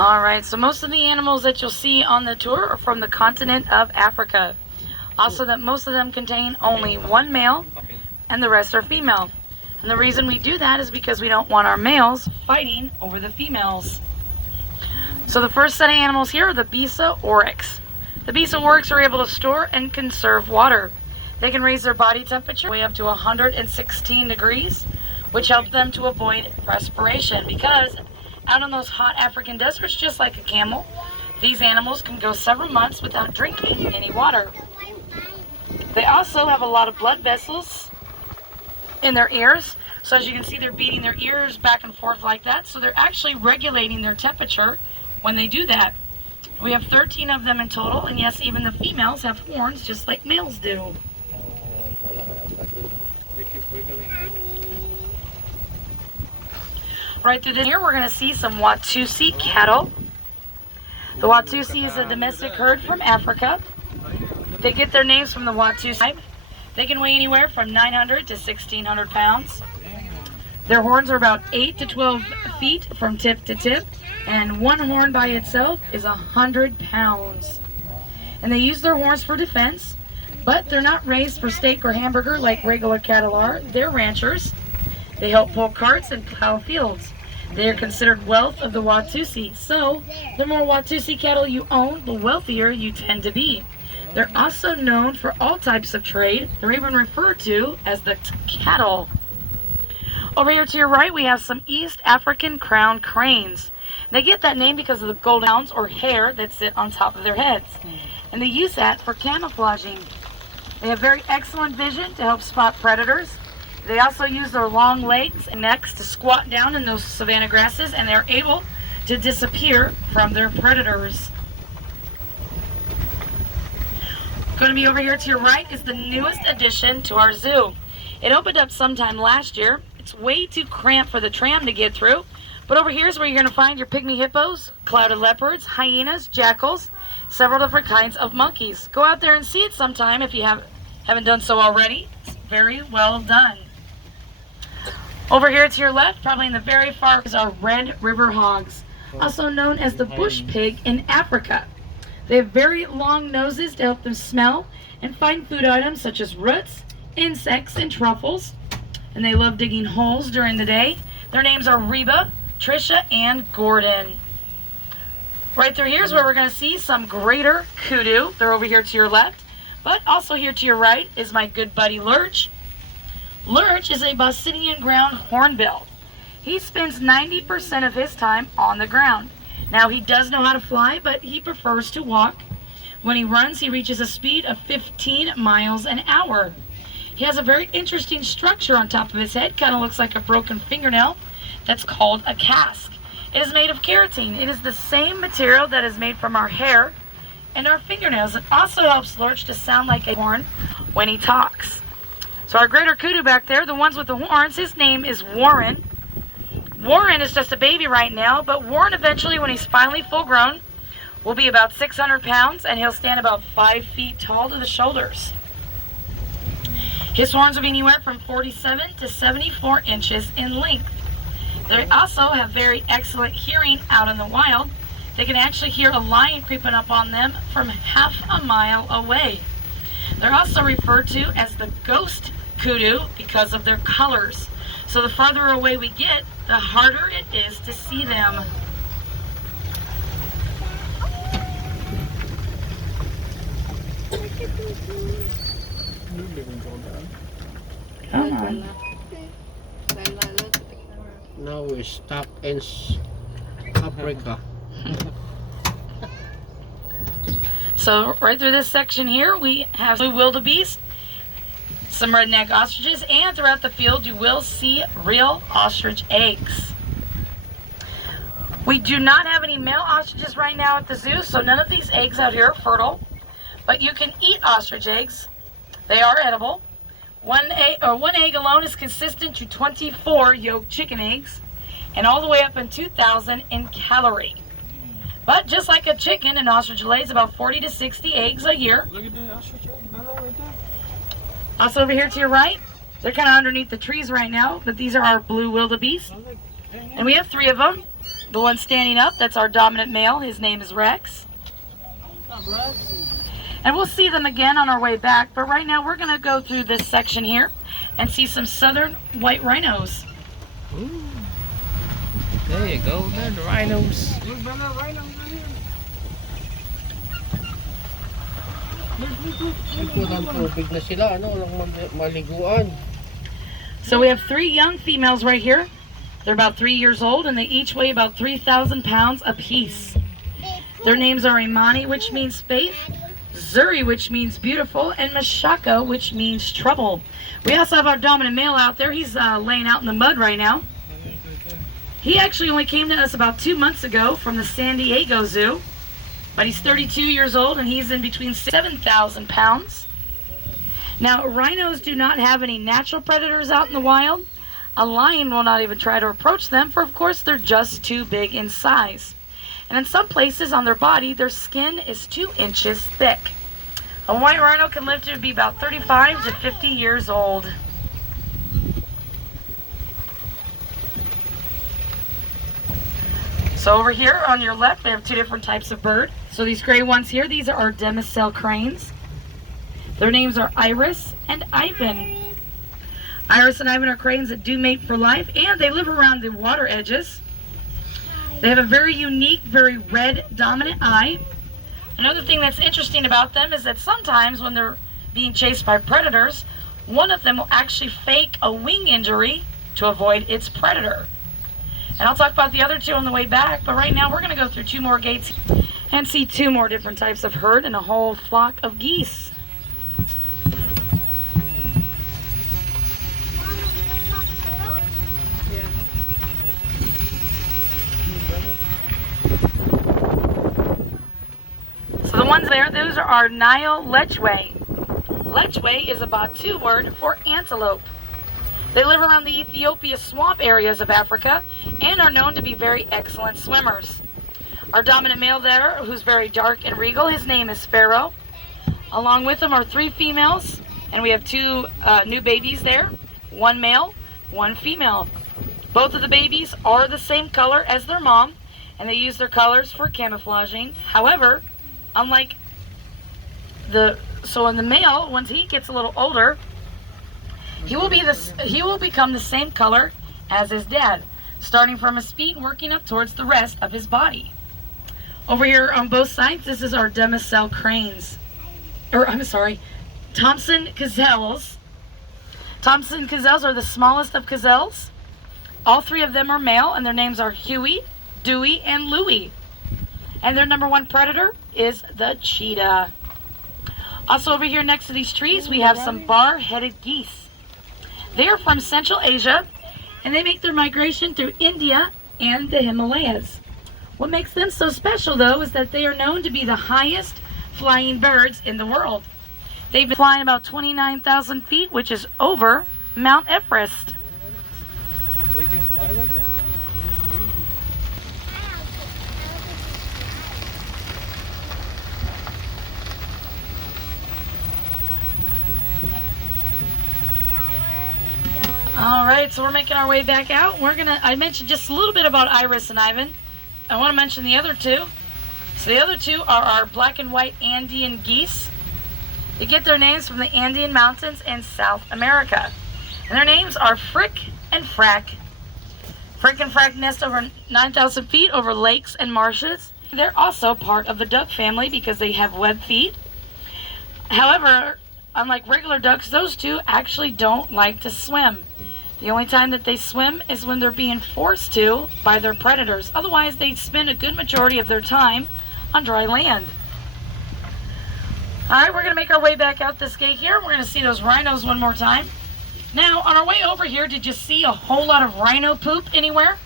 Alright, so most of the animals that you'll see on the tour are from the continent of Africa. Also, that most of them contain only one male and the rest are female. And the reason we do that is because we don't want our males fighting over the females. So the first set of animals here are the Bisa oryx. The Bisa oryx are able to store and conserve water. They can raise their body temperature way up to 116 degrees, which helps them to avoid perspiration, because out in those hot African deserts, just like a camel, these animals can go several months without drinking any water. They also have a lot of blood vessels in their ears. So as you can see, they're beating their ears back and forth like that. So they're actually regulating their temperature when they do that. We have 13 of them in total. And yes, even the females have horns just like males do. Right through this here, we're going to see some Watusi cattle. The Watusi is a domestic herd from Africa. They get their names from the Watusi tribe. They can weigh anywhere from 900 to 1,600 pounds. Their horns are about 8 to 12 feet from tip to tip, and one horn by itself is 100 pounds. And they use their horns for defense, but they're not raised for steak or hamburger like regular cattle are. They're ranchers. They help pull carts and plow fields. They are considered wealth of the Watusi. So, the more Watusi cattle you own, the wealthier you tend to be. They're also known for all types of trade. They're even referred to as the cattle. Over here to your right, we have some East African crowned cranes. They get that name because of the golden crowns or hair that sit on top of their heads. And they use that for camouflaging. They have very excellent vision to help spot predators. They also use their long legs and necks to squat down in those savanna grasses, and they're able to disappear from their predators. Going to be over here to your right is the newest addition to our zoo. It opened up sometime last year. It's way too cramped for the tram to get through. But over here is where you're going to find your pygmy hippos, clouded leopards, hyenas, jackals, several different kinds of monkeys. Go out there and see it sometime if you haven't done so already. It's very well done. Over here to your left, probably in the very far, is our red river hogs, also known as the bush pig in Africa. They have very long noses to help them smell and find food items such as roots, insects, and truffles. And they love digging holes during the day. Their names are Reba, Trisha, and Gordon. Right through here is where we're going to see some greater kudu. They're over here to your left. But also here to your right is my good buddy Lurch. Lurch is a Bosnian ground hornbill. He spends 90% of his time on the ground. Now, he does know how to fly, but he prefers to walk. When he runs, he reaches a speed of 15 miles an hour. He has a very interesting structure on top of his head. Kind of looks like a broken fingernail. That's called a casque. It is made of keratin. It is the same material that is made from our hair and our fingernails. It also helps Lurch to sound like a horn when he talks. So our greater kudu back there, the ones with the horns, his name is Warren. Warren is just a baby right now, but Warren eventually, when he's finally full grown, will be about 600 pounds, and he'll stand about 5 feet tall to the shoulders. His horns will be anywhere from 47 to 74 inches in length. They also have very excellent hearing out in the wild. They can actually hear a lion creeping up on them from half a mile away. They're also referred to as the ghost kudu because of their colors. So the farther away we get, the harder it is to see them. Come on. Now we stop in Africa. So right through this section here, we have blue wildebeest, some redneck ostriches, and throughout the field you will see real ostrich eggs. We do not have any male ostriches right now at the zoo, so none of these eggs out here are fertile. But you can eat ostrich eggs. They are edible. One egg alone is consistent to 24 yolk chicken eggs, and all the way up in 2,000 in calorie. But just like a chicken, an ostrich lays about 40 to 60 eggs a year. Look at the ostrich egg right there. Also over here to your right, they're kind of underneath the trees right now, but these are our blue wildebeest. And we have 3 of them. The one standing up, that's our dominant male. His name is Rex. And we'll see them again on our way back, but right now we're going to go through this section here and see some southern white rhinos. Ooh. There you go, there the rhinos. Tubig na sila, ano, maliguan. So we have 3 young females right here. They're about 3 years old, and they each weigh about 3,000 pounds apiece. Their names are Imani, which means faith, Zuri, which means beautiful, and Mashako, which means trouble. We also have our dominant male out there. He's laying out in the mud right now. He actually only came to us about 2 months ago from the San Diego Zoo, but he's 32 years old, and he's in between 7,000 pounds. Now, rhinos do not have any natural predators out in the wild. A lion will not even try to approach them, for of course they're just too big in size. And in some places on their body, their skin is 2 inches thick. A white rhino can live to be about 35 to 50 years old. So over here on your left, we have 2 different types of bird. So these gray ones here, these are our demoiselle cranes. Their names are Iris and Ivan. Iris and Ivan are cranes that do mate for life, and they live around the water edges. They have a very unique, very red dominant eye. Another thing that's interesting about them is that sometimes when they're being chased by predators, one of them will actually fake a wing injury to avoid its predator. And I'll talk about the other 2 on the way back, but right now we're going to go through 2 more gates and see 2 more different types of herd and a whole flock of geese. So the ones there, those are our Nile lechwe. Lechwe is a Bantu word for antelope. They live around the Ethiopia swamp areas of Africa and are known to be very excellent swimmers. Our dominant male there, who's very dark and regal, his name is Pharaoh. Along with him are 3 females, and we have 2 new babies there, 1 male, 1 female. Both of the babies are the same color as their mom, and they use their colors for camouflaging. However, unlike in the male, once he gets a little older, he will become the same color as his dad, starting from his feet and working up towards the rest of his body. Over here on both sides, this is our demoiselle cranes. Thompson gazelles. Thompson gazelles are the smallest of gazelles. All 3 of them are male, and their names are Huey, Dewey, and Louie. And their number 1 predator is the cheetah. Also over here next to these trees, we have some bar-headed geese. They are from Central Asia, and they make their migration through India and the Himalayas. What makes them so special, though, is that they are known to be the highest flying birds in the world. They've been flying about 29,000 feet, which is over Mount Everest. They can fly like that? All right, so we're making our way back out. I mentioned just a little bit about Iris and Ivan. I want to mention the other 2. So the other 2 are our black and white Andean geese. They get their names from the Andean Mountains in South America. And their names are Frick and Frack. Frick and Frack nest over 9,000 feet over lakes and marshes. They're also part of the duck family because they have webbed feet. However, unlike regular ducks, those 2 actually don't like to swim. The only time that they swim is when they're being forced to by their predators. Otherwise, they spend a good majority of their time on dry land. All right, we're going to make our way back out this gate here. We're going to see those rhinos one more time. Now, on our way over here, did you see a whole lot of rhino poop anywhere?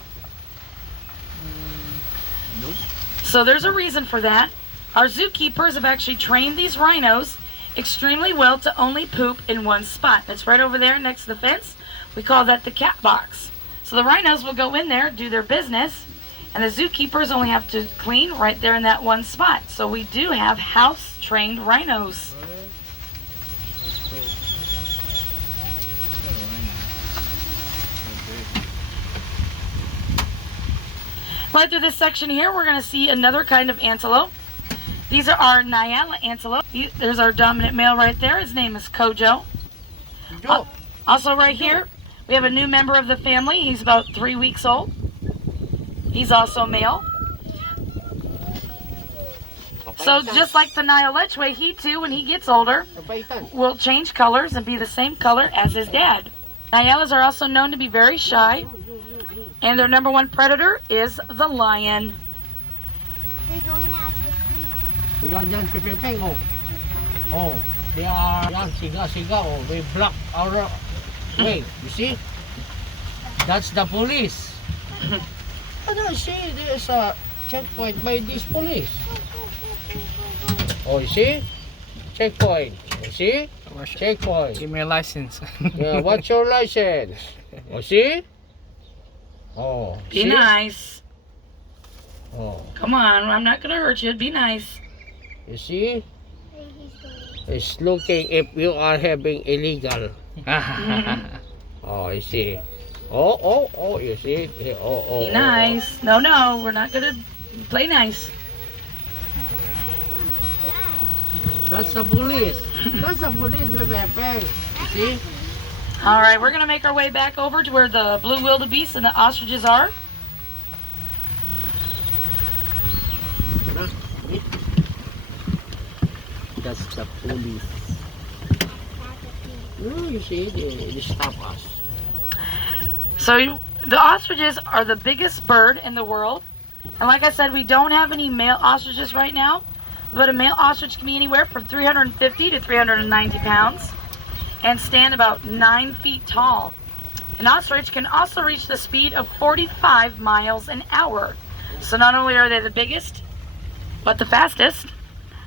Nope. So there's a reason for that. Our zookeepers have actually trained these rhinos extremely well to only poop in one spot. It's right over there next to the fence. We call that the cat box. So the rhinos will go in there, do their business, and the zookeepers only have to clean right there in that one spot. So we do have house-trained rhinos. Right through this section here, we're going to see another kind of antelope. These are our Nyala antelope. There's our dominant male right there. His name is Kojo. Also right here, we have a new member of the family. He's about 3 weeks old. He's also male. So just like the Nile Lechwe, he too, when he gets older, will change colors and be the same color as his dad. Nyalas are also known to be very shy, and their number one predator is the lion. They're going out to the creek. Oh, they are siga. Oh, they block our way. You see? That's the police. I don't see there's a checkpoint by this police. Oh, you see? Checkpoint. You see? Checkpoint. Give me a license. Yeah, what's your license? Oh, see? Oh, Be see? nice. Oh, Come on, I'm not going to hurt you. Be nice. you see? He's going. It's looking if you are having illegal. Oh, you see? Oh, you see? Oh. Be nice. No, we're not going to play nice. That's the police. That's the police with their pants. You see? All right, we're going to make our way back over to where the blue wildebeest and the ostriches are. That's the police. Oh, you see? They stop us. So the ostriches are the biggest bird in the world. And like I said, we don't have any male ostriches right now. But a male ostrich can be anywhere from 350 to 390 pounds and stand about 9 feet tall. An ostrich can also reach the speed of 45 miles an hour. So not only are they the biggest, but the fastest.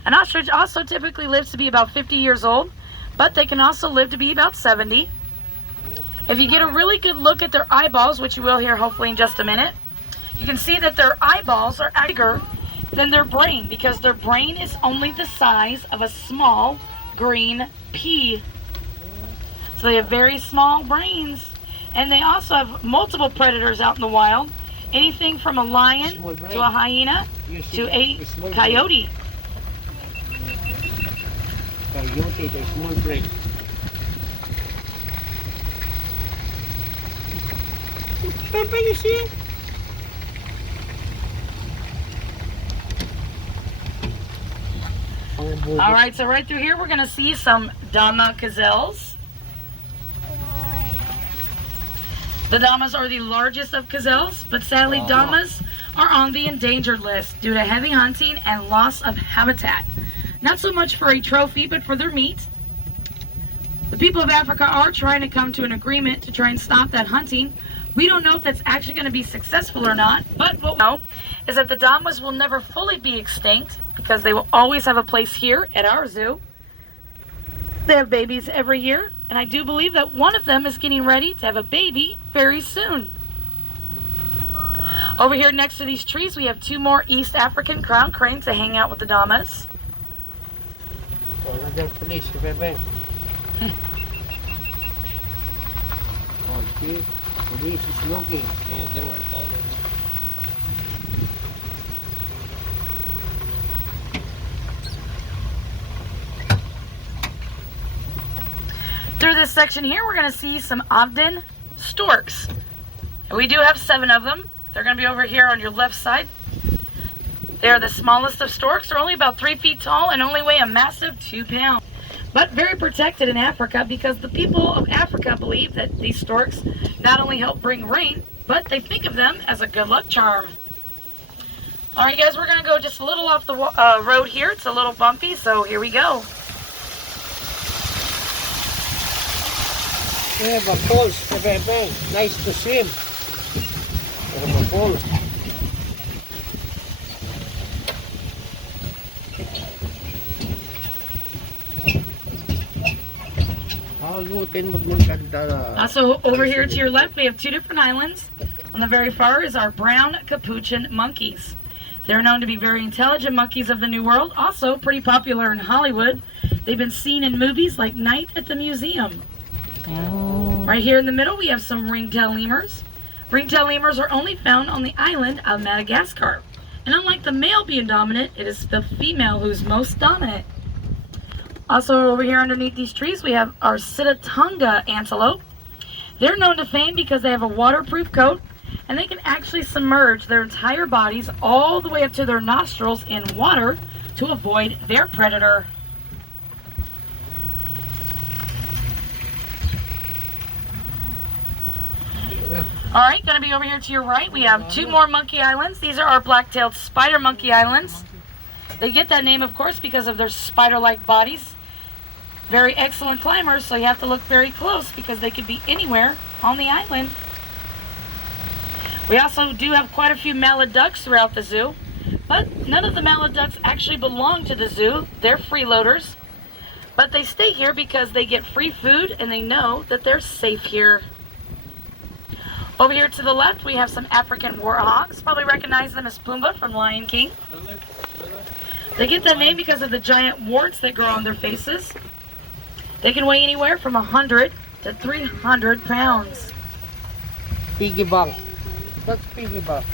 An ostrich also typically lives to be about 50 years old, but they can also live to be about 70. If you get a really good look at their eyeballs, which you will hear hopefully in just a minute, you can see that their eyeballs are bigger than their brain, because their brain is only the size of a small green pea. So they have very small brains. And they also have multiple predators out in the wild. Anything from a lion to a hyena to a coyote. Coyote, the small brain. Pepe, you see? All right, so right through here we're going to see some Dama gazelles. The Damas are the largest of gazelles, but sadly Damas are on the endangered list due to heavy hunting and loss of habitat. Not so much for a trophy, but for their meat. The people of Africa are trying to come to an agreement to try and stop that hunting. We don't know if that's actually going to be successful or not, but what we know is that the Damas will never fully be extinct because they will always have a place here at our zoo. They have babies every year, and I do believe that one of them is getting ready to have a baby very soon. Over here next to these trees, we have 2 more East African crown cranes to hang out with the Damas. Another police, Pepe. Oh, see? Police is looking. Through this section here, we're going to see some Ogden storks. And we do have 7 of them. They're going to be over here on your left side. They are the smallest of storks. They're only about 3 feet tall and only weigh a massive 2 pounds. But very protected in Africa because the people of Africa believe that these storks not only help bring rain, but they think of them as a good luck charm. All right, guys, we're going to go just a little off the road here. It's a little bumpy, so here we go. We have a falls, Pepe. Nice to swim. We have a falls. Also, over here to your left, we have 2 different islands. On the very far is our brown capuchin monkeys. They're known to be very intelligent monkeys of the New World, also pretty popular in Hollywood. They've been seen in movies like Night at the Museum. Right here in the middle, we have some ringtail lemurs. Ringtail lemurs are only found on the island of Madagascar. And unlike the male being dominant, it is the female who's most dominant. Also over here underneath these trees we have our Sitatunga antelope. They're known to fame because they have a waterproof coat and they can actually submerge their entire bodies all the way up to their nostrils in water to avoid their predator. Alright, going to be over here to your right. We have two more monkey islands. These are our black-tailed spider monkey islands. They get that name, of course, because of their spider-like bodies. Very excellent climbers, so you have to look very close because they could be anywhere on the island. We also do have quite a few mallard ducks throughout the zoo, but none of the mallard ducks actually belong to the zoo. They're freeloaders, but they stay here because they get free food and they know that they're safe here. Over here to the left, we have some African warthogs. Probably recognize them as Pumbaa from Lion King. They get that name because of the giant warts that grow on their faces. They can weigh anywhere from 100 to 300 pounds. Piggy bank. That's piggy bank.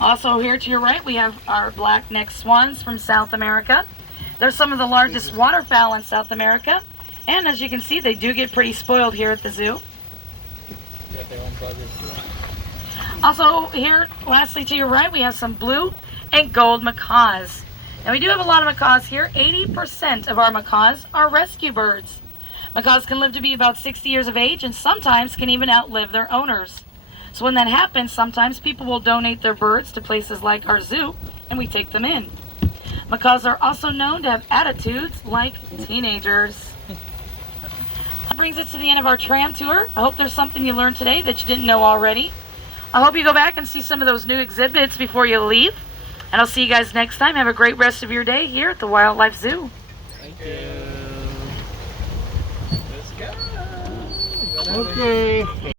Also here to your right, we have our black-necked swans from South America. They're some of the largest waterfowl in South America. And as you can see, they do get pretty spoiled here at the zoo. Also here, lastly to your right, we have some blue and gold macaws. And we do have a lot of macaws here. 80% of our macaws are rescue birds. Macaws can live to be about 60 years of age and sometimes can even outlive their owners. So when that happens, sometimes people will donate their birds to places like our zoo and we take them in. Macaws are also known to have attitudes like teenagers. That brings us to the end of our tram tour. I hope there's something you learned today that you didn't know already. I hope you go back and see some of those new exhibits before you leave. And I'll see you guys next time. Have a great rest of your day here at the Wildlife Zoo. Thank you. Let's go. Okay.